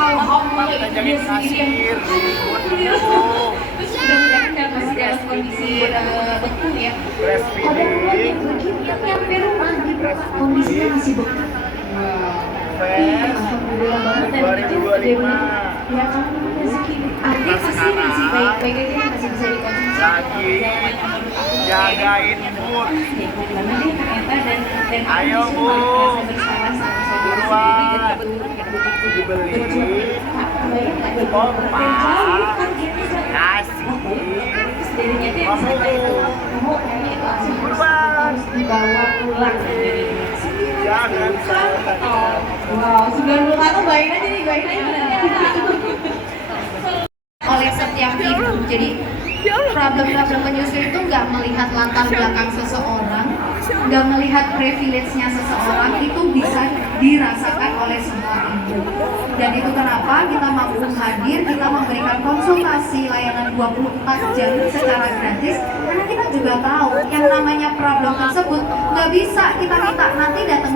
kita jadi kasir dalam kondisi beku ya. breastfeeding Yang nyampe rumah di kondisinya masih beku. Alhamdulillah banget dan itu 2025 ya kamu rezeki adik pasti masih baik-baik aja masih bisa dikonsumsi lagi jagain mood. karena dia ternyata dan Ayo, Bu. merasa bersalah sama saudara sendiri dibeli pompa nasi jadinya dia bisa itu kamu kayaknya itu asli harus dibawa pulang dari jangan wow 91 bayangin aja nih bayangin aja oleh setiap ibu jadi problem-problem menyusui itu nggak melihat latar belakang seseorang, nggak melihat privilege-nya seseorang, itu bisa dirasakan oleh semua ibu. Dan itu kenapa kita mampu hadir, kita memberikan konsultasi layanan 24 jam secara gratis, karena kita juga tahu yang namanya problem tersebut nggak bisa kita minta nanti datang.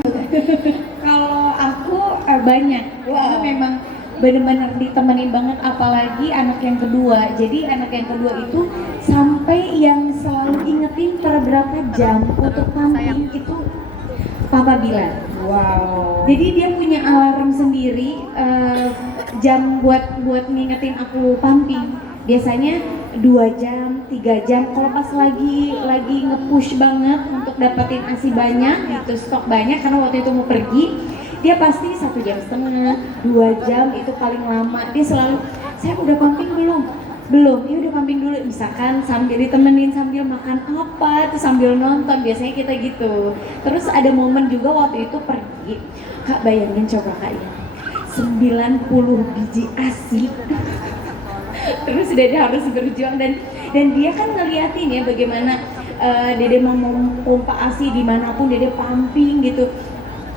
Kalau aku banyak, karena memang benar-benar ditemenin banget, apalagi anak yang kedua. Jadi anak yang kedua itu sampai yang selalu ingetin per berapa jam untuk pumping itu Papa bilang. Wow. Jadi dia punya alarm sendiri jam buat ngingetin aku pumping. Biasanya 2 jam, 3 jam. Kalau pas lagi nge-push banget untuk dapetin ASI banyak, gitu stok banyak karena waktu itu mau pergi, dia pasti 1,5 jam, 2 jam itu paling lama. Dia selalu, saya udah pumping belum? Belum, ya udah pumping dulu. Misalkan sambil ditemenin sambil makan apa, tuh sambil nonton, biasanya kita gitu. Terus ada momen juga waktu itu pergi, Kak bayangin coba Kak ya, 90 biji ASI. Terus Dede harus berjuang dan dia kan ngeliatin ya bagaimana Dede mau pompa ASI dimanapun Dede pumping gitu.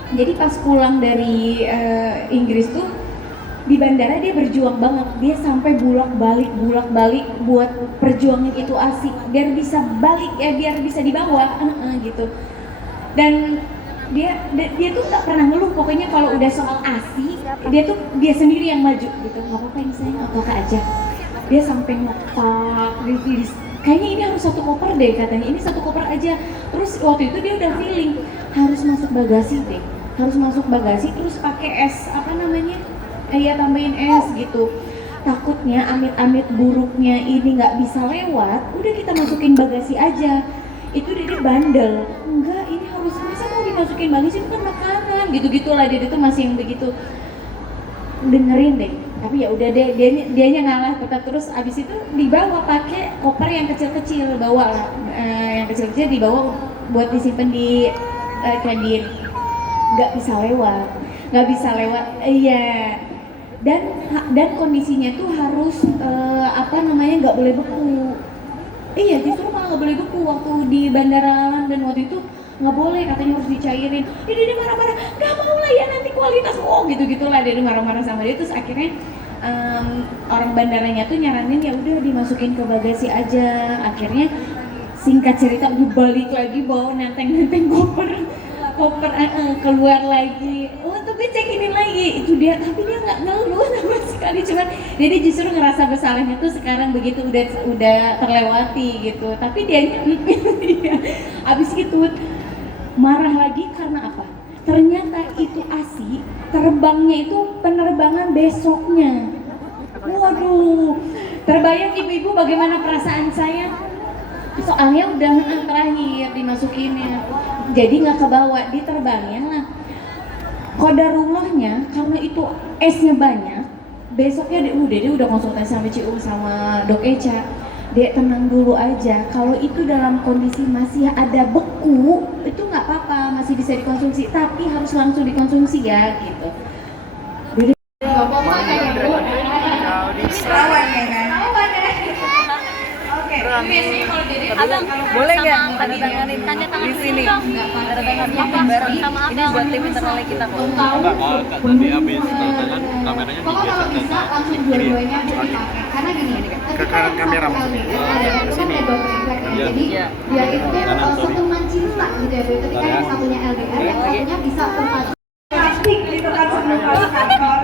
Jadi pas pulang dari Inggris tuh di bandara dia berjuang banget, dia sampai bolak balik buat perjuangin itu ASI biar bisa balik ya, biar bisa dibawa gitu. Dan dia tuh nggak pernah ngeluh, pokoknya kalau udah soal ASI dia sendiri yang maju gitu. Nggak apa-apa ini saya nggak apa-apa aja. Dia sampai ngopak, kayaknya ini harus 1 koper deh katanya, ini 1 koper aja. Terus waktu itu dia udah feeling harus masuk bagasi deh, harus masuk bagasi terus pakai es apa namanya, ya tambahin es gitu. Takutnya amit-amit buruknya ini nggak bisa lewat, udah kita masukin bagasi aja. Itu dia bandel, enggak ini harus, masa mau dimasukin bagasi itu kan makanan gitu-gitulah. Dia tuh masih yang begitu, dengerin deh. Tapi ya udah deh, dianya ngalah tetap. Terus abis itu dibawa pakai koper yang kecil-kecil, bawa lah yang kecil-kecil dibawa buat disimpan di kabin. Nggak bisa lewat, iya. Dan kondisinya tuh harus nggak boleh beku. Iya, justru malah nggak boleh beku waktu di Bandara London waktu itu. Nggak boleh, katanya harus dicairin. Dia marah-marah, nggak mau lah ya nanti kualitas, gitu-gitulah. Dia marah-marah sama dia. Terus akhirnya orang bandaranya tuh nyaranin ya udah dimasukin ke bagasi aja. Akhirnya singkat cerita balik lagi bawa nenteng koper keluar lagi untuk dicekinin lagi. Itu dia, tapi dia nggak ngeluh sama sekali, cuman dia justru ngerasa bersalahnya tuh sekarang begitu udah terlewati gitu. Tapi dia abis itu marah lagi karena apa? Ternyata itu ASI terbangnya itu penerbangan besoknya. Waduh, terbayang ibu-ibu bagaimana perasaan saya? Soalnya udah terakhir dimasukinnya, jadi nggak kebawa, diterbangin lah. Qadarullahnya karena itu esnya banyak, besoknya dia udah konsultasi sama Cium sama Dok Eca. Dek tenang dulu aja, kalau itu dalam kondisi masih ada beku itu nggak apa-apa, masih bisa dikonsumsi, tapi harus langsung dikonsumsi ya gitu. Bapak kayak perawan ya kan? Oke. Biasanya kalau jadi Abang, boleh nggak tanda tanganin di sini? Tanda tangan apa bareng sama abang buat tim internal kita kok. Enggak, tadi habis tanda tangan kameranya kalau digeser bisa ke langsung dua-duanya dipakai. Karena gini, ke kanan kamera maksudnya. Ada sini. jadi biar itu satu mancila gitu ya. Ketika yang satunya LDR, yang satunya bisa pasti plastik gitu kan sebelum masuk kantor.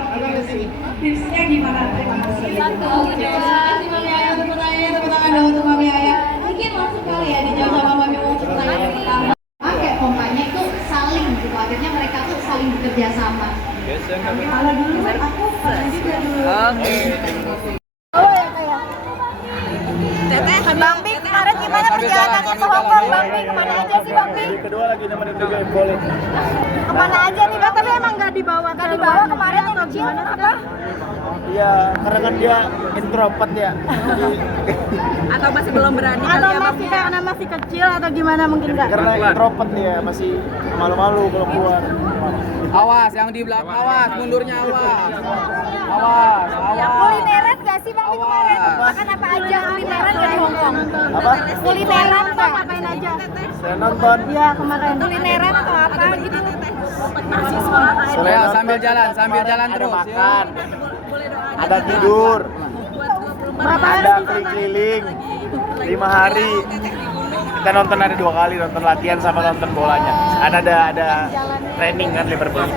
Tipsnya gimana? Terima kasih. Terima kasih Mami Ayah untuk pertanyaannya. Tepuk tangan dong untuk Mami Ayah. Mungkin langsung kali ya dijawab sama Mami untuk pertanyaan yang pertama. Kayak pompanya itu saling gitu, akhirnya mereka tuh saling bekerja sama. Kalau dulu aku pernah juga dulu. Oke. Bang Bi, kemarin gimana perjalanannya ke Hongkong? Bang Bi, kemana aja sih Bang Bi? Kedua lagi nemenin juga yang boleh. Kemana aja nih Bang? Tapi emang nggak dibawa kemarin yang kecil apa? Iya, karena kan dia introvert ya. Atau masih belum berani? Atau masih karena masih kecil atau gimana mungkin nggak? Karena introvert dia masih malu-malu kalau keluar. Awas, yang di belakang awas, mundurnya awas. Awas, Yang awas. kulineran nggak sih Bang Bi kemarin? Makan apa aja kulineran nggak di Hongkong? Apa? Kulineran nggak? Ngapain aja? Saya nonton. Iya kemarin. Kulineran atau apa gitu? Ayo, sambil jalan Ada terus. makan. Ada tidur. Ada keliling 5 hari. Kita nonton ada 2 kali, nonton latihan sama nonton bolanya. Ada training kan Liverpool.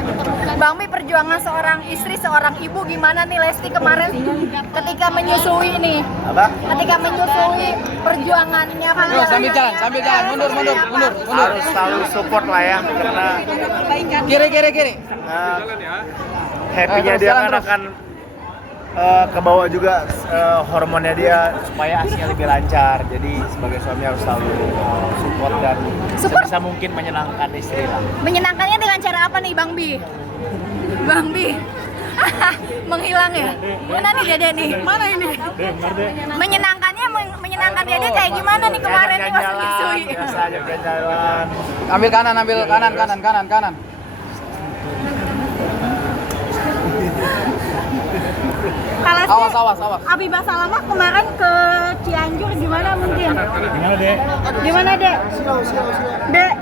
Bang Mi, perjuangan seorang istri, seorang ibu gimana nih Lesti kemarin ketika menyusui nih? Apa? Ketika menyusui perjuangannya Ayo, sambil jalan, mundur. Harus selalu support lah ya, karena Kiri. happy-nya dia kan akan ke bawah juga hormonnya dia supaya ASI-nya lebih lancar. Jadi sebagai suami harus selalu support dan sebisa mungkin menyenangkan istri lah. menyenangkannya dengan cara apa nih Bang Bi? Bang Bi menghilang ya? Mana nih Dede nih? Mana ini? Menyenangkan Dede kayak gimana nih kemarin nih pas menyusui? Biasa aja jalan. Ambil kanan. Awas. Abibah Salamah kemarin ke Cianjur gimana mungkin? Gimana Dek? Dek.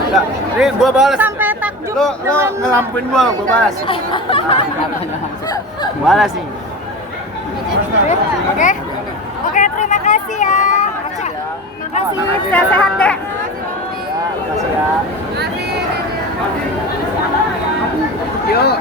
Enggak. Ini gua balas. Sampai takjub Lo ngelampuin gua balas. Balas nih. Oke, terima kasih ya. Makasih, sehat-sehat Dek. Ya, makasih ya. Yuk.